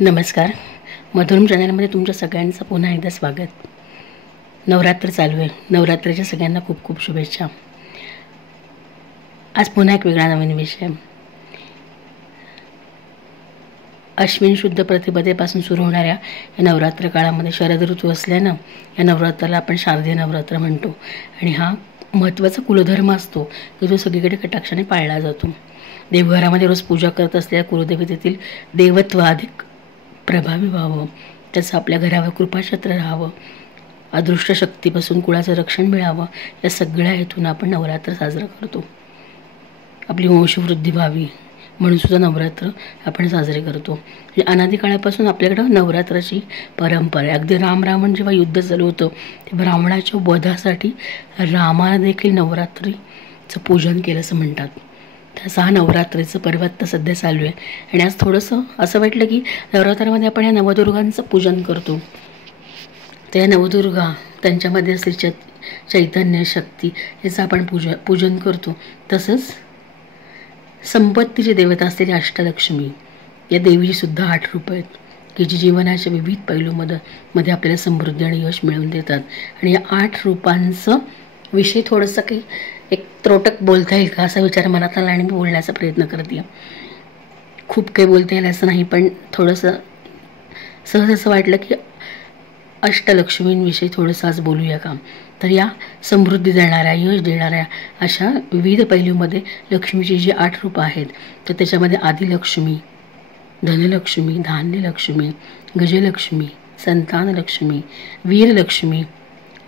नमस्कार. मधुरम चॅनलमध्ये तुमच्या सगळ्यांचं पुन्हा एकदा स्वागत. नवरात्र चालू आहे. नवरात्राच्या सगळ्यांना खूप खूप शुभेच्छा. आज पुन्हा एक वेगळा नवीन विषय. अश्विन शुद्ध प्रतिपदेपासून सुरू होणाऱ्या या नवरात्र काळामध्ये शरद ऋतू असल्यानं या नवरात्राला आपण शारदीय नवरात्र म्हणतो आणि हा महत्त्वाचा कुलधर्म असतो की जो सगळीकडे कटाक्षाने पाळला जातो. देवघरामध्ये रोज पूजा करत असलेल्या कुलदेवतेतील देवत्व अधिक प्रभावी व्हावं, त्याचं आपल्या घरावर कृपाछत्र राहावं, अदृष्ट शक्तीपासून कुळाचं रक्षण मिळावं, या सगळ्या हेतून आपण नवरात्र साजरा करतो. आपली वंशवृद्धी व्हावी म्हणून सुद्धा नवरात्र आपण साजरे करतो. म्हणजे अनादी काळापासून आपल्याकडं नवरात्राची परंपरा आहे. अगदी रावण जेव्हा युद्ध चालू होतं तेव्हा रावणाच्या वधासाठी रामाला देखील नवरात्रीचं पूजन केलं असं म्हणतात. तसं हा नवरात्रीचं पर्व आता सध्या चालू आहे आणि आज थोडंसं असं वाटलं की नवरात्रामध्ये आपण या नवदुर्गांचं पूजन करतो. त्या नवदुर्गा त्यांच्यामध्ये असलेली चैतन्य शक्ती याचं आपण पूजन करतो. तसंच संपत्तीची देवता असलेली अष्टलक्ष्मी या देवीची सुद्धा 8 रूप आहेत की जी जीवनाच्या विविध पैलूमध्ये आपल्याला समृद्धी आणि यश मिळवून देतात. आणि या 8 रूपांचं विषय थोडंसं काही एक त्रोटक बोलता येईल का असा विचार मनात आला आणि मी बोलण्याचा प्रयत्न करते. खूप काही बोलता येईल असं नाही, पण थोडंसं सहज असं वाटलं की अष्टलक्ष्मींविषयी थोडंसं आज बोलूया का. तर या समृद्धी देणाऱ्या, यश देणाऱ्या अशा विविध पैलूमध्ये लक्ष्मीची जी 8 रूपं आहेत तर त्याच्यामध्ये आदिलक्ष्मी, धनलक्ष्मी, धान्यलक्ष्मी, गजलक्ष्मी, संतानलक्ष्मी, वीरलक्ष्मी,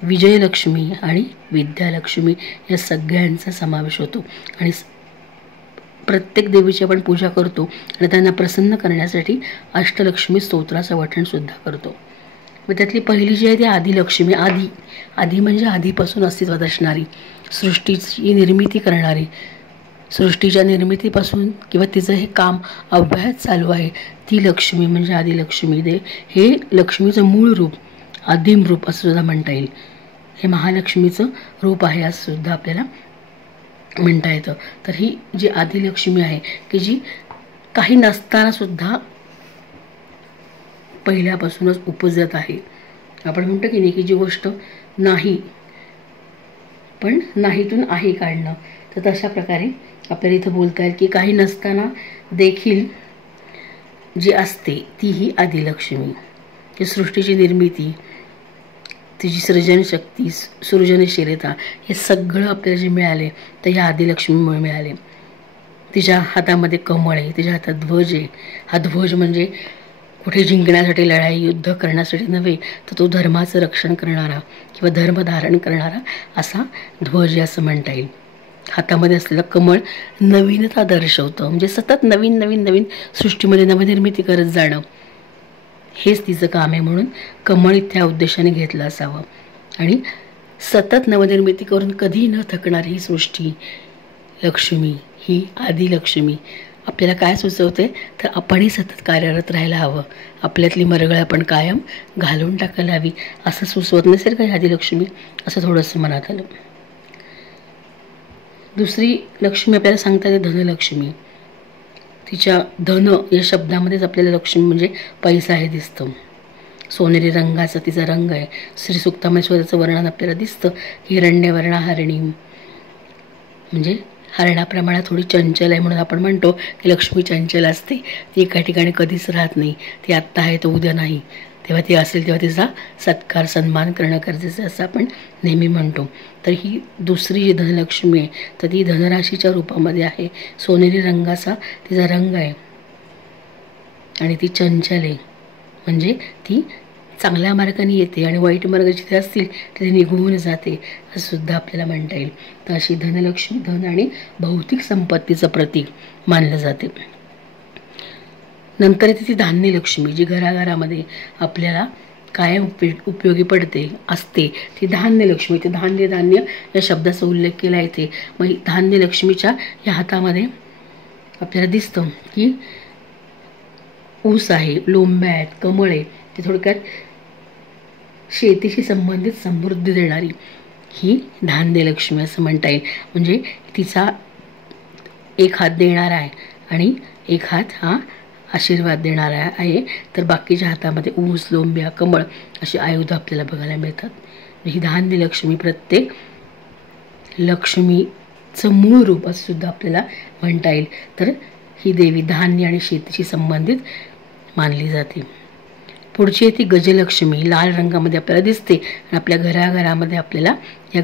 विजयलक्ष्मी आणि विद्यालक्ष्मी या सगळ्यांचा समावेश होतो. आणि प्रत्येक देवीची आपण पूजा करतो आणि त्यांना प्रसन्न करण्यासाठी अष्टलक्ष्मी स्तोत्राचं वाचनसुद्धा करतो. मग त्यातली पहिली जी आहे ती आदिलक्ष्मी. आदी म्हणजे आधीपासून अस्तित्वात असणारी, सृष्टीची निर्मिती करणारी, सृष्टीच्या निर्मितीपासून किंवा तिचं हे काम अव्याहत चालू आहे ती लक्ष्मी म्हणजे आदिलक्ष्मी. हे लक्ष्मीचं मूळ रूप, आदिम रूप असं सुद्धा म्हणता येईल. हे महालक्ष्मीचं रूप आहे असं सुद्धा आपल्याला म्हणता येतं. तर ही जी आदिलक्ष्मी आहे की जी काही नसताना सुद्धा पहिल्यापासूनच उपजत आहे. आपण म्हणतो की नाही की जी गोष्ट नाही पण नाहीतून आहे काढणं, तर तशा प्रकारे आपल्याला इथं बोलता येईल की काही नसताना देखील जी असते ती ही आदिलक्ष्मी. की सृष्टीची निर्मिती, तिची सृजनशक्ती, सृजनशीलता हे सगळं आपल्याला जे मिळाले तर या आदिलक्ष्मीमुळे मिळाले. तिच्या हातामध्ये कमळ आहे, तिच्या हातात ध्वज आहे. हा ध्वज म्हणजे कुठे जिंकण्यासाठी, लढाई युद्ध करण्यासाठी नव्हे, तर तो धर्माचं रक्षण करणारा किंवा धर्म धारण करणारा असा ध्वज आहे असं म्हणता येईल. हातामध्ये असलेलं कमळ नवीनता दर्शवतं, म्हणजे सतत नवीन नवीन नवीन सृष्टीमध्ये नवनिर्मिती करत जाणं हेच तिचं काम आहे. म्हणून कमळ त्या उद्देशाने घेतलं असावं. आणि सतत नवनिर्मिती करून कधी न थकणारी ही सृष्टी लक्ष्मी, ही आदिलक्ष्मी आपल्याला काय सुचवते तर आपणही सतत कार्यरत राहायला हवं. आपल्यातली मरगळ आपण कायम घालून टाकायला हवी असं सुचवत नसेल का आदिलक्ष्मी, असं थोडंसं मनात आलं. दुसरी लक्ष्मी आपल्याला सांगता येते धनलक्ष्मी. तिच्या धन या शब्दामध्येच आपल्याला लक्ष्मी म्हणजे पैसा हे दिसतं. सोनेरी रंगाचा तिचा रंग आहे. श्रीसूक्तामध्ये स्वतःचं वर्णन आपल्याला दिसतं. हिरण्यवर्णा हरिणी, म्हणजे हरणाप्रमाणे थोडी चंचल आहे म्हणून आपण म्हणतो की लक्ष्मी चंचल असते. ती एका ठिकाणी कधीच राहत नाही. ती आत्ता आहे तर उद्या नाही. तेव्हा ती असेल तेव्हा तिचा सत्कार सन्मान करणं गरजेचं असं आपण नेहमी म्हणतो. तर ही दुसरी जी धनलक्ष्मी आहे तर ती धनराशीच्या रूपामध्ये आहे. सोनेरी रंगाचा तिचा रंग आहे आणि ती चंचल आहे, म्हणजे ती चांगल्या मार्गाने येते आणि वाईट मार्ग जिथे असतील तिथे निघून जाते असं सुद्धा आपल्याला म्हणता येईल. तर अशी धनलक्ष्मी धन आणि भौतिक संपत्तीचं प्रतीक मानलं जाते. नंतर येते ती धान्यलक्ष्मी, जी घराघरामध्ये आपल्याला कायम उपयोगी पडते असते ती धान्यलक्ष्मी. ते धान्य या शब्दाचा उल्लेख केला येते. मग धान्यलक्ष्मीच्या या हातामध्ये आपल्याला दिसतं की ऊस आहे, लोंब्या आहेत, कमळ आहे. ते थोडक्यात शेतीशी संबंधित समृद्धी देणारी ही धान्यलक्ष्मी असं म्हणता येईल. म्हणजे तिचा एक हात देणारा आहे आणि एक हात हा आशीर्वाद देणारा आहे, तर बाकीच्या हातामध्ये ऊस, लोंब्या, कमळ अशी आयुध आपल्याला बघायला मिळतात. ही धान्य लक्ष्मी प्रत्येक लक्ष्मीचं मूळ रूप असं सुद्धा आपल्याला म्हणता येईल. तर ही देवी धान्य आणि शेतीशी संबंधित मानली जाते. पुढची आहे ती गजलक्ष्मी. लाल रंगामध्ये आपल्याला दिसते आणि आपल्या घराघरामध्ये आपल्याला या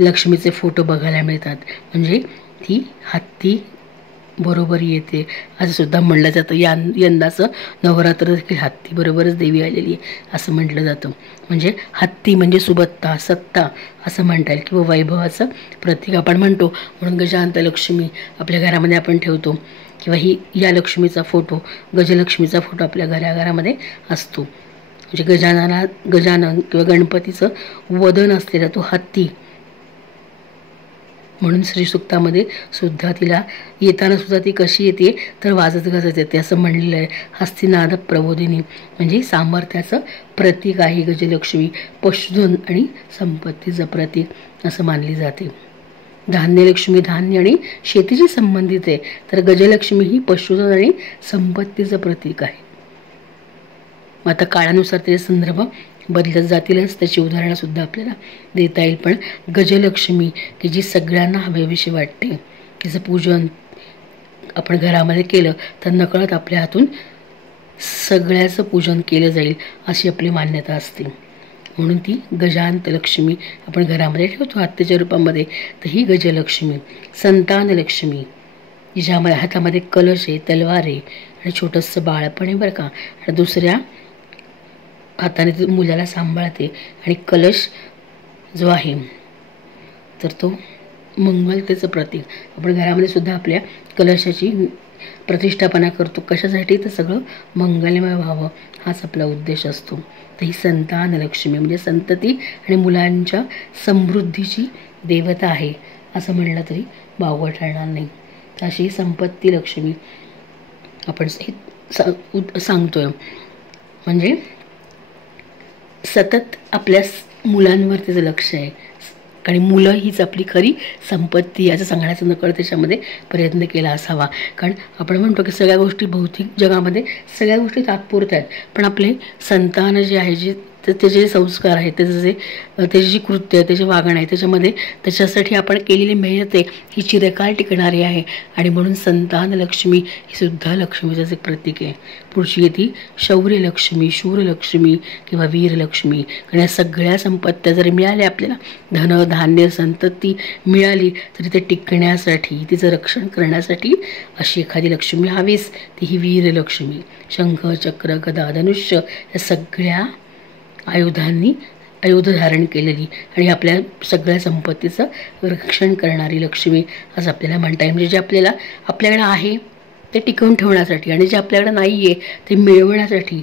लक्ष्मीचे फोटो बघायला मिळतात. म्हणजे ती हत्ती बरोबर येते असं सुद्धा म्हणलं जातं. यंदाचं नवरात्र देखील हत्ती बरोबरच देवी आलेली आहे असं म्हटलं जातं. म्हणजे हत्ती म्हणजे सुबत्ता, सत्ता असं म्हणता येईल किंवा वैभवाचं प्रतीक आपण म्हणतो. म्हणून गजांत लक्ष्मी आपल्या घरामध्ये आपण ठेवतो किंवा या लक्ष्मीचा फोटो, गजलक्ष्मीचा फोटो आपल्या घराघरामध्ये असतो. म्हणजे गजानन किंवा गणपतीचं वदन असलेला तो हत्ती. म्हणून श्रीसूक्तामध्ये सुद्धा तिला येताना सुद्धा ती कशी येते तर वाजत गाजत येते असं म्हणलेलं आहे. हस्तिनाद प्रबोधिनी म्हणजे सामर्थ्याचं प्रतीक आहे गजलक्ष्मी. पशुधन आणि संपत्तीचं प्रतीक असं मानली जाते. धान्यलक्ष्मी धान्य आणि शेतीशी संबंधित आहे, तर गजलक्ष्मी ही पशुधन आणि संपत्तीचं प्रतीक आहे. आता काळानुसार त्याचे संदर्भ बदलत जातीलच, त्याची उदाहरणं सुद्धा आपल्याला देता येईल. पण गजलक्ष्मी की जी सगळ्यांना हवीशी वाटते, तिचं पूजन आपण घरामध्ये केलं तर नकळत आपल्या हातून सगळ्याचं पूजन केलं जाईल अशी आपली मान्यता असते. म्हणून ती गजांत लक्ष्मी आपण घरामध्ये ठेवतो हत्तीच्या रूपामध्ये. तर ही गजलक्ष्मी. संतानलक्ष्मी जिच्या हातामध्ये कलश आहे, तलवार आहे आणि छोटंसं बाळपण आहे बरं का, आणि दुसऱ्या हाताने ती मुलाला सांभाळते. आणि कलश जो आहे तर तो मंगलतेचं प्रतीक. आपण घरामध्ये सुद्धा आपल्या कलशाची प्रतिष्ठापना करतो. कशासाठी तर सगळं मंगलमय व्हावं हाच आपला उद्देश असतो. तर ही संतान लक्ष्मी म्हणजे संतती आणि मुलांच्या समृद्धीची देवता आहे असं म्हणलं तरी वावगं ठरणार नाही. तर अशी संपत्ती लक्ष्मी आपण सांगतोय. म्हणजे सतत आपल्या मुलांवर त्याचं लक्ष आहे आणि मुलं हीच आपली खरी संपत्ती याचं सांगण्याचा नकळत त्याच्यामध्ये प्रयत्न केला असावा. कारण आपण म्हणतो की सगळ्या गोष्टी भौतिक जगामध्ये सगळ्या गोष्टी तात्पुरत्या आहेत, पण आपले संतान जे आहे जे त्याचे जे संस्कार आहेत, त्याची जी कृत्य आहे, त्याचे वागणं आहे, त्याच्यासाठी आपण केलेली मेहनत आहे ही चिरकाल टिकणारी आहे. आणि म्हणून संतान लक्ष्मी ही सुद्धा लक्ष्मीचंच एक प्रतीक आहे. पुढची येते शौर्यलक्ष्मी, शूरलक्ष्मी किंवा वीरलक्ष्मी. कारण या सगळ्या संपत्त्या जर मिळाल्या आपल्याला, धन धान्य संतती मिळाली तरी ते टिकण्यासाठी, तिचं रक्षण करण्यासाठी अशी एखादी लक्ष्मी हवीच. ती ही वीरलक्ष्मी. शंख, चक्र, गदा, धनुष्य या सगळ्या आयुध धारण केलेली आणि आपल्या सगळ्या संपत्तीचं रक्षण करणारी लक्ष्मी असं आपल्याला म्हणता येईल. म्हणजे जे आपल्याकडे आहे ते टिकवून ठेवण्यासाठी आणि जे आपल्याकडे नाही आहे ते मिळवण्यासाठी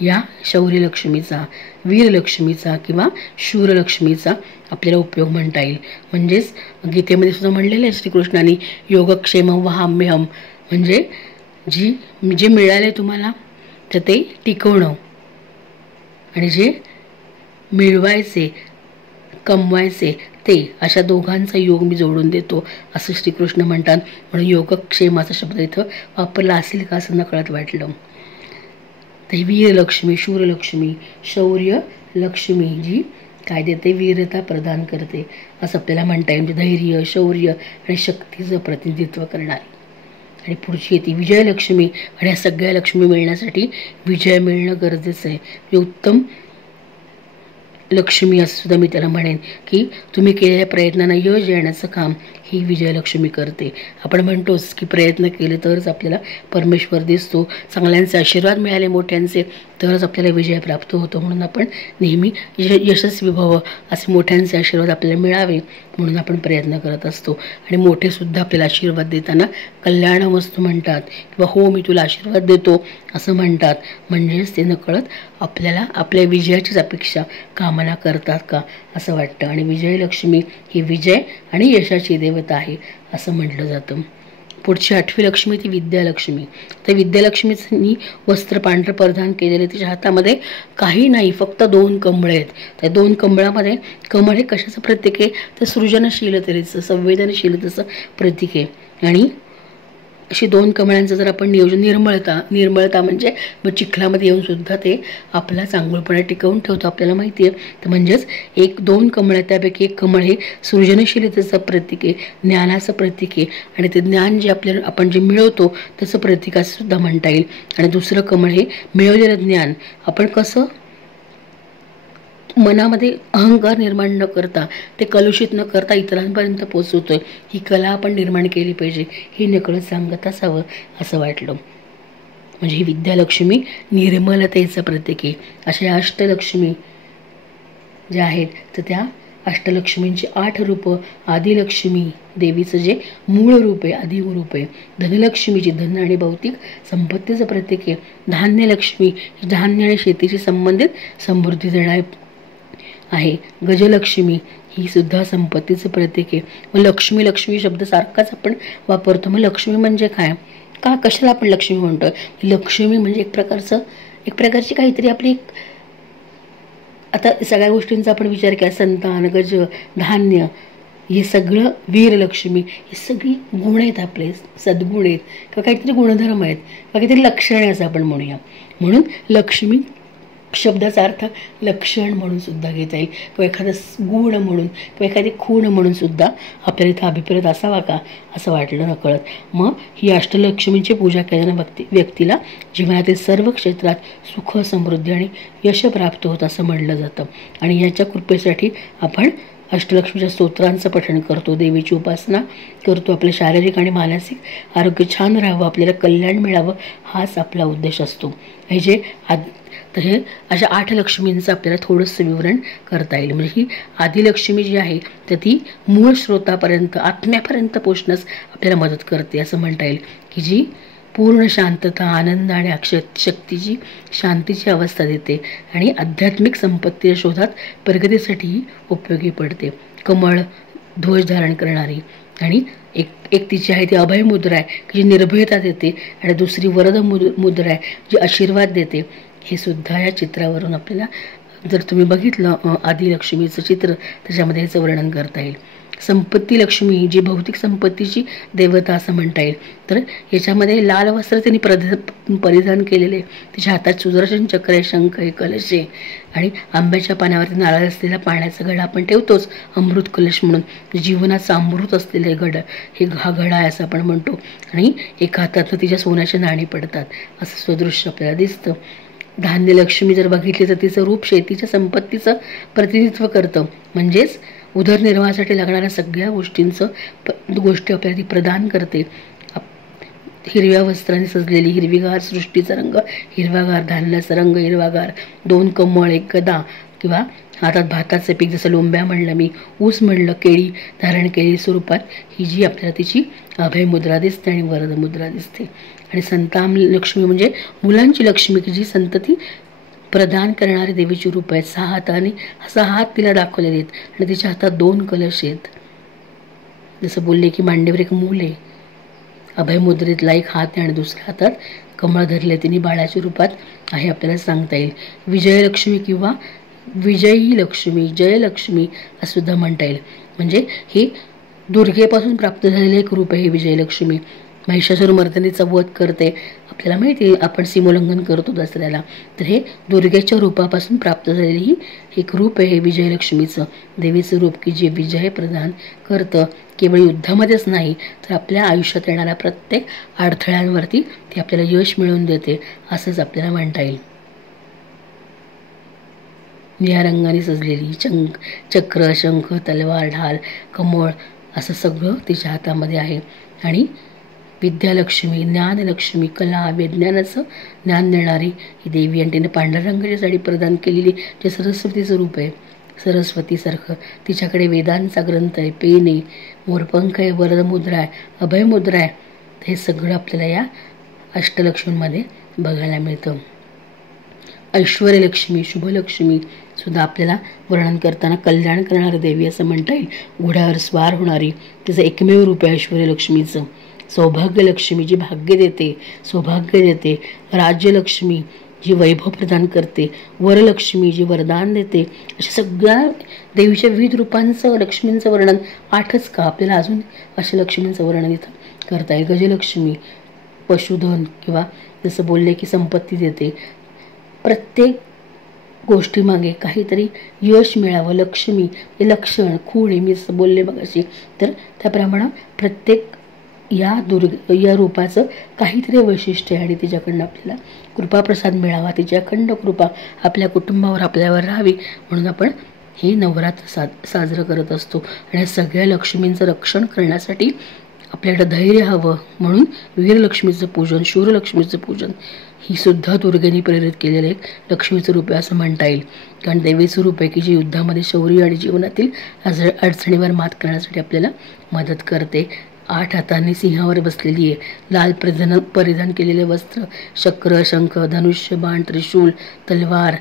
या शौर्यलक्ष्मीचा, वीरलक्ष्मीचा किंवा शूरलक्ष्मीचा आपल्याला उपयोग म्हणता येईल. म्हणजेच गीतेमध्ये सुद्धा म्हणलेलं आहे श्रीकृष्णाने योगक्षेमं वहाम्यहम्. म्हणजे जे मिळाले तुम्हाला तर ते टिकवणं आणि जे मिळवायचे, कमवायचे ते, अशा दोघांचा योग मी जोडून देतो असं श्रीकृष्ण म्हणतात. म्हणून योगक्षेमाचा शब्द इथं वापरला असेल का असं नकळत वाटलं. तर ही वीरलक्ष्मी, शूरलक्ष्मी, शौर्यलक्ष्मी जी काय देते, वीरता प्रदान करते असं आपल्याला म्हणता येईल. म्हणजे धैर्य, शौर्य आणि शक्तीचं प्रतिनिधित्व करणारी. आणि पुढची येते विजयलक्ष्मी. आणि या सगळ्या लक्ष्मी मिळण्यासाठी विजय मिळणं गरजेचं आहे. म्हणजे उत्तम लक्ष्मी असं सुद्धा मी त्याला म्हणेन की तुम्ही केलेल्या प्रयत्नांना यश येण्याचं काम ही विजयलक्ष्मी करते. आपण म्हणतोच की प्रयत्न केले तरच आपल्याला परमेश्वर दिसतो, चांगल्यांचे आशीर्वाद मिळाले मोठ्यांचे तरच आपल्याला विजय प्राप्त होतो. म्हणून आपण नेहमी यशस्वी व्हावं असे मोठ्यांचे आशीर्वाद आपल्याला मिळावे म्हणून आपण प्रयत्न करत असतो. आणि मोठेसुद्धा आपल्याला आशीर्वाद देताना कल्याणमस्तु म्हणतात किंवा हो मी तुला आशीर्वाद देतो असं म्हणतात. म्हणजेच ते नकळत आपल्याला आपल्या विजयाचीच अपेक्षा कामना करतात का असं वाटतं. आणि विजयलक्ष्मी ही विजय आणि यशाची देवता आहे असं म्हटलं जातं. पुढची 8वी लक्ष्मी ती विद्यालक्ष्मी. तर विद्यालक्ष्मीनी वस्त्र पांढरं परिधान केलेले, तिच्या हातामध्ये काही नाही फक्त 2 कमळे आहेत. त्या 2 कमळामध्ये कमळ हे कशाचं प्रतीक आहे तर सृजनशीलतेचं, संवेदनशीलतेचं प्रतीक आहे. आणि अशी 2 कमळांचं जर आपण नियोजन निर्मळता म्हणजे मग चिखलामध्ये येऊन सुद्धा ते आपला चांगुलपणा टिकवून ठेवतो, आपल्याला माहिती आहे. तर म्हणजेच 1-2 कमळ, त्यापैकी एक कमळ हे सृजनशीलतेचं प्रतीक आहे, ज्ञानाचं प्रतीक आहे आणि ते ज्ञान जे आपण जे मिळवतो त्याचं प्रतीक असं सुद्धा म्हणता येईल. आणि दुसरं कमळ हे मिळवलेलं ज्ञान आपण कसं मनामध्ये अहंकार निर्माण न करता, ते कलुषित न करता इतरांपर्यंत पोचवतोय, ही कला आपण निर्माण केली पाहिजे, हे नकळत सांगत असावं असं वाटलं. म्हणजे ही विद्यालक्ष्मी निर्मलतेचं प्रतीक आहे. अशा अष्टलक्ष्मी ज्या आहेत तर त्या अष्टलक्ष्मींची 8 रूपं. आदिलक्ष्मी देवीचं जे मूळ रूप आहे, आदिरूप आहे. धनलक्ष्मीची धन आणि भौतिक संपत्तीचं प्रतीक आहे. धान्यलक्ष्मी धान्य आणि शेतीशी संबंधित समृद्धी देणारी आहे. गजलक्ष्मी ही सुद्धा संपत्तीचं प्रतीक आहे. मग लक्ष्मी शब्द सारखाच आपण वापरतो. मग लक्ष्मी म्हणजे काय, कशाला आपण लक्ष्मी म्हणतोय? लक्ष्मी म्हणजे एक प्रकारची काहीतरी आपली आता सगळ्या गोष्टींचा आपण विचार केला, संतान, गज, धान्य, हे सगळं वीरलक्ष्मी, ही सगळी गुण आहेत, आपले सद्गुण आहेत किंवा काहीतरी गुणधर्म आहेत किंवा काहीतरी लक्षणे असं आपण म्हणूया. म्हणून लक्ष्मी शब्दाचा अर्थ लक्षण म्हणून सुद्धा घेता येईल किंवा एखादा गुण म्हणून किंवा एखादी खूण म्हणून सुद्धा आपल्याला इथं अभिप्रेत असावा का असं वाटलं नकळत. मग ही अष्टलक्ष्मींची पूजा केल्यानं व्यक्तीला जीवनातील सर्व क्षेत्रात सुख, समृद्धी आणि यश प्राप्त होत असं म्हणलं जातं. आणि याच्या कृपेसाठी आपण अष्टलक्ष्मीच्या स्तोत्रांचं पठण करतो, देवीची उपासना करतो, आपलं शारीरिक आणि मानसिक आरोग्य छान राहावं, आपल्याला कल्याण मिळावं, हाच आपला उद्देश असतो. हे जे तर हे अशा 8 लक्ष्मींचं आपल्याला थोडंसं विवरण करता येईल. म्हणजे ही आदिलक्ष्मी जी आहे तर ती मूळ स्रोतापर्यंत, आत्म्यापर्यंत पोचण्यास आपल्याला मदत करते असं म्हणता येईल, की जी पूर्ण शांतता, आनंद आणि शक्तीची, शांतीची अवस्था देते आणि आध्यात्मिक संपत्तीच्या शोधात प्रगतीसाठीही उपयोगी पडते. कमळ ध्वज धारण करणारी आणि एक तिची आहे ती अभय मुद्रा आहे, की जी निर्भयता देते, आणि दुसरी वरद मुद्रा आहे जी आशीर्वाद देते. हे सुद्धा या चित्रावरून आपल्याला, जर तुम्ही बघितलं आदिलक्ष्मीचं चित्र, त्याच्यामध्ये ह्याचं वर्णन करता येईल. संपत्ती लक्ष्मी जी भौतिक संपत्तीची देवता असं म्हणता येईल. तर याच्यामध्ये लाल वस्त्र त्यांनी परिधान केलेले, तिच्या हातात सुदर्शन चक्र आहे, शंख आहे, कलश आहे आणि आंब्याच्या पानावरती नारळ असलेला पाण्याचा घडा आपण ठेवतोच, अमृत कलश म्हणून. जीवनाचं अमृत असलेले हा घडा आहे असं आपण म्हणतो. आणि एका हातातनं तिच्या सोन्याचे नाणी पडतात असं स्वदृश्य आपल्याला दिसतं. धान्यलक्ष्मी जर बघितली तर तिचं रूप शेतीच्या संपत्तीचं प्रतिनिधित्व करतं. म्हणजेच उदरनिर्वाहासाठी लागणाऱ्या सगळ्या गोष्टी आपल्याला ती प्रदान करते. हिरव्या वस्त्राने सजलेली हिरवीगार सृष्टीचा रंग हिरवागार, धान्याचा रंग हिरवागार, 2 कमळ, 1 गदा किंवा हातात भाताचं पीक, जसं लोंब्या म्हणलं मी, ऊस म्हणलं, केळी धारण केलेली स्वरूपात ही जी आपल्याला तिची अभय मुद्रा दिसते आणि वरद मुद्रा दिसते. आणि संतान लक्ष्मी म्हणजे मुलांची लक्ष्मी, की जी संतती प्रदान करणारे देवीची रूप आहेत. 6 हात तिला दाखवलेले आहेत आणि तिच्या हातात 2 कलश आहेत. जसं बोलले की मांडीवर एक मूल आहे, अभय मुद्रेतला एक हात आहे आणि दुसऱ्या हातात कमळ धरले, तिने बाळाच्या रूपात आहे आपल्याला सांगता येईल. विजयलक्ष्मी किंवा विजयी लक्ष्मी, जयलक्ष्मी असं सुद्धा म्हणता येईल. म्हणजे हे दुर्गेपासून प्राप्त झालेले एक रूप आहे ही विजयलक्ष्मी. महिषासुर मर्दिनीचा वध करते, आपल्याला माहिती आहे, आपण सीमोल्लंघन करतो दसऱ्याला. तर हे दुर्गेच्या रूपापासून प्राप्त झालेली एक रूप आहे हे विजयलक्ष्मीचं, देवीचं रूप, की जे विजय प्रदान करतं. केवळ युद्धामध्येच नाही तर आपल्या आयुष्यात येणाऱ्या प्रत्येक अडथळ्यांवरती ती आपल्याला यश मिळवून देते असंच आपल्याला म्हणता येईल. निळ्या रंगाने सजलेली चक्र, शंख, तलवार, ढाल, कमळ असं सगळं तिच्या हातामध्ये आहे. आणि विद्यालक्ष्मी, ज्ञानलक्ष्मी, कला, विज्ञानाचं ज्ञान देणारी ही देवी, आणि तिने पांढऱ्या रंगाची साडी प्रदान केलेली, जे सरस्वतीचं रूप आहे. सरस्वतीसारखं तिच्याकडे वेदांचा ग्रंथ आहे, पेन आहे, मोरपंख आहे, वरद मुद्रा आहे, अभय मुद्रा आहे. हे सगळं आपल्याला या अष्टलक्ष्मींमध्ये बघायला मिळतं. ऐश्वर्यलक्ष्मी, शुभलक्ष्मी सुद्धा आपल्याला वर्णन करताना कल्याण करणारी देवी असं म्हणता येईल. घोड्यावर स्वार होणारी, तिचं एकमेव रूप आहे ऐश्वर्यलक्ष्मीचं. सौभाग्यलक्ष्मी जी भाग्य देते, सौभाग्य देते. राज्यलक्ष्मी जी वैभव प्रदान करते. वरलक्ष्मी जी वरदान देते. अशा सगळ्या देवीच्या विविध रूपांचं, लक्ष्मींचं वर्णन 8च का, आपल्याला अजून अशा लक्ष्मींचं वर्णन इथं करता येईल. गजलक्ष्मी पशुधन किंवा जसं बोलले की संपत्ती देते. प्रत्येक गोष्टीमागे काहीतरी यश मिळावं, लक्ष्मी हे लक्षण खूण आहे, मी जसं बोलले मगाशी. तर त्याप्रमाणे प्रत्येक या रूपाचं काहीतरी वैशिष्ट्य आहे आणि तिच्याकडनं आपल्याला कृपाप्रसाद मिळावा, तिची अखंड कृपा आपल्या कुटुंबावर आपल्यावर राहावी म्हणून आपण हे नवरात्र साजरं करत असतो. आणि सगळ्या लक्ष्मींचं रक्षण करण्यासाठी आपल्याकडे धैर्य हवं म्हणून वीरलक्ष्मीचं पूजन, शूरलक्ष्मीचं पूजन ही सुद्धा दुर्गेने प्रेरित केलेलं एक लक्ष्मीचं रूप आहे असं म्हणता येईल. कारण देवीचं रूप आहे की जी युद्धामध्ये शौर्य आणि जीवनातील अडचणीवर मात करण्यासाठी आपल्याला मदत करते. 8 हातांनी सिंहावर बसलेली आहे, लाल परिधान केलेले वस्त्र, चक्र, शंख, धनुष्य, बाण, त्रिशूल, तलवार,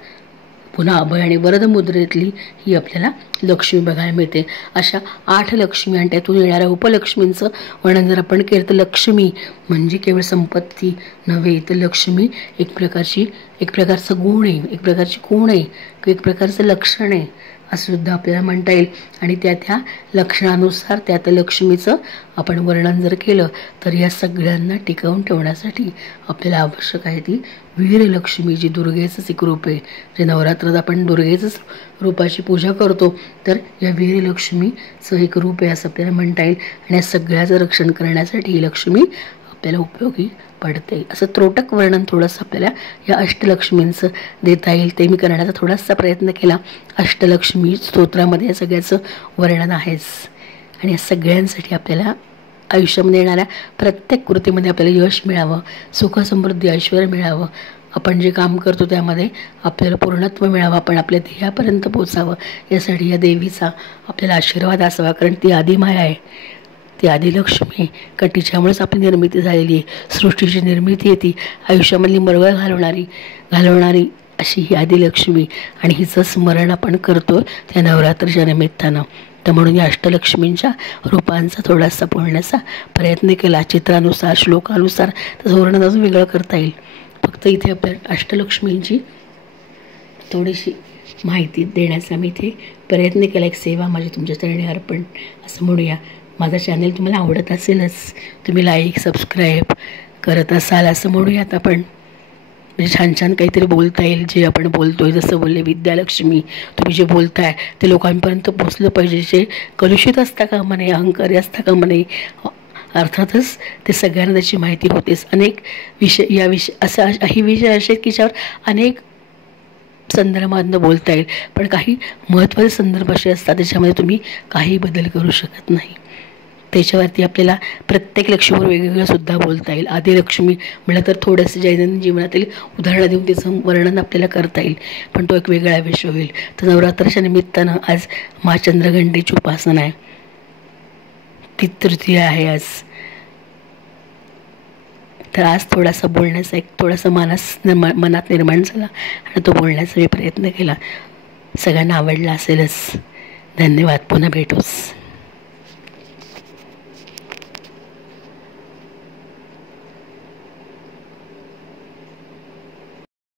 पुन्हा अभय आणि वरद मुद्रेतली ही आपल्याला लक्ष्मी बघायला मिळते. अशा 8 लक्ष्मी आणि त्यातून येणाऱ्या उपलक्ष्मींचं वर्णन जर आपण केलं तर लक्ष्मी म्हणजे केवळ संपत्ती नव्हे, तर लक्ष्मी एक प्रकारचं गुण आहे, एक प्रकारची खूण आहे, एक प्रकारचं लक्षण आहे असं सुद्धा आपल्याला म्हणता येईल. आणि त्या लक्षणानुसार त्या लक्ष्मीचं आपण वर्णन जर केलं तर या सगळ्यांना टिकवून ठेवण्यासाठी आपल्याला आवश्यक आहे ती वीरलक्ष्मी, जी दुर्गेचंच एक रूप आहे. जे नवरात्रात आपण दुर्गेचंच रूपाची पूजा करतो तर या वीरलक्ष्मीचं एक रूप आहे असं आपल्याला म्हणता येईल. आणि या सगळ्याचं रक्षण करण्यासाठी ही लक्ष्मी आपल्याला उपयोगी पडते. असं त्रोटक वर्णन थोडंसं आपल्याला या अष्टलक्ष्मींचं देता येईल, ते मी करण्याचा थोडासा प्रयत्न केला. अष्टलक्ष्मी स्तोत्रामध्ये या सगळ्याचं वर्णन आहेच. आणि या सगळ्यांसाठी आपल्याला आयुष्यामध्ये येणाऱ्या प्रत्येक कृतीमध्ये आपल्याला यश मिळावं, सुख समृद्धी ऐश्वर्य मिळावं, आपण जे काम करतो त्यामध्ये आपल्याला पूर्णत्व मिळावं, आपण आपल्या ध्येयापर्यंत पोचावं, यासाठी या देवीचा आपल्याला आशीर्वाद असावा. कारण ती आदिमाया आहे, ती आदिलक्ष्मी, कारण तिच्यामुळेच आपली निर्मिती झालेली आहे. सृष्टीची निर्मिती आहे ती, आयुष्यामधली मरगळ घालवणारी अशी ही आदिलक्ष्मी. आणि हिचं स्मरण आपण करतो त्या नवरात्रीच्या निमित्तानं. तर म्हणून या अष्टलक्ष्मींच्या रूपांचा थोडासा बोलण्याचा प्रयत्न केला. चित्रानुसार, श्लोकानुसार त्याचं वर्णन अजून वेगळं करता येईल. फक्त इथे आपल्या अष्टलक्ष्मींची थोडीशी माहिती देण्याचा मी इथे प्रयत्न केला. एक सेवा माझी तुमच्या चरणी अर्पण असं म्हणूया. माझं चॅनल तुम्हाला आवडत असेलच, तुम्ही लाईक सबस्क्राईब करत असाल असं म्हणूयात आपण. म्हणजे छान छान काहीतरी बोलता येईल. जे आपण बोलतोय, जसं बोलले विद्यालक्ष्मी, तुम्ही जे बोलताय ते लोकांपर्यंत पोचलं पाहिजे. जे कलुषित असता कामा नये, अहंकारी असता कामा नये. अर्थातच ते सगळ्यांना त्याची माहिती होतेच. अनेक ही विषय असे की ज्यावर अनेक संदर्भांना बोलता येईल, पण काही महत्त्वाचे संदर्भ असे असतात त्याच्यामध्ये तुम्ही काही बदल करू शकत नाही. त्याच्यावरती आपल्याला प्रत्येक लक्ष्मीवर वेगवेगळं सुद्धा बोलता येईल. आदिलक्ष्मी म्हटलं तर थोडंसं दैनंदिन जीवनातील उदाहरणं देऊन त्याचं वर्णन आपल्याला करता येईल, पण तो एक वेगळा विषय होईल. तर नवरात्राच्या निमित्तानं आज मा चंद्रघंटेची उपासना आहे, ती तृतीय आहे आज. तर आज थोडासा बोलण्याचा थोडासा मनात निर्माण झाला आणि तो बोलण्याचा मी प्रयत्न केला. सगळ्यांना आवडला असेलच. धन्यवाद. पुन्हा भेटूच.